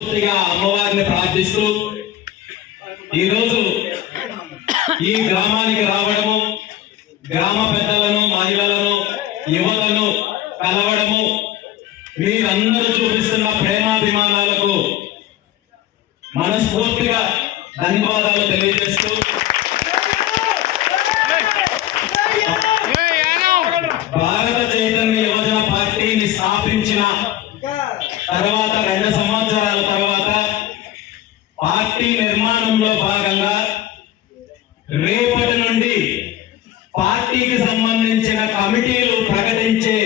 అమ్మవారిని ప్రార్థిస్తూ ఈరోజు ఈ గ్రామానికి రావడము, గ్రామ పెద్దలను, మహిళలను, యువతను కలవడము, మీరందరూ చూపిస్తున్న ప్రేమాభిమానాలకు మనస్ఫూర్తిగా ధన్యవాదాలు తెలియజేస్తూ భారత చైతన్య యువజన పార్టీని స్థాపించిన తర్వాత 2 సంవత్సరాల తర్వాత పార్టీ నిర్మాణంలో భాగంగా రేపటి నుండి పార్టీకి సంబంధించిన కమిటీలు ప్రకటించే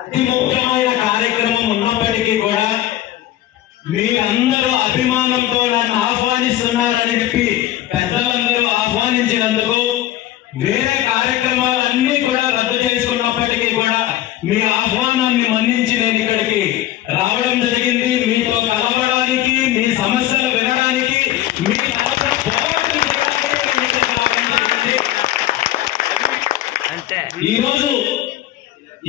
అతి ముఖ్యమైన కార్యక్రమం ఉన్నప్పటికీ కూడా మీరందరూ అభిమానంతో నన్ను ఆహ్వానిస్తున్నారని చెప్పి పెద్దలందరూ ఆహ్వానించినందుకు వేరే కార్యక్రమాలన్నీ కూడా రద్దు చేసుకున్నప్పటికీ కూడా మీ ఆహ్వానాన్ని మన్నించి నేను ఇక్కడికి రావడం జరిగింది. మీతో కలవడానికి, మీ సమస్యలు వినడానికి, మీ ఈరోజు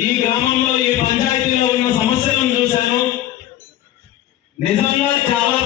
ఈ గ్రామంలో, ఈ పంచాయతీలో ఉన్న సమస్యలను చూశాను. నిజంగా చాలా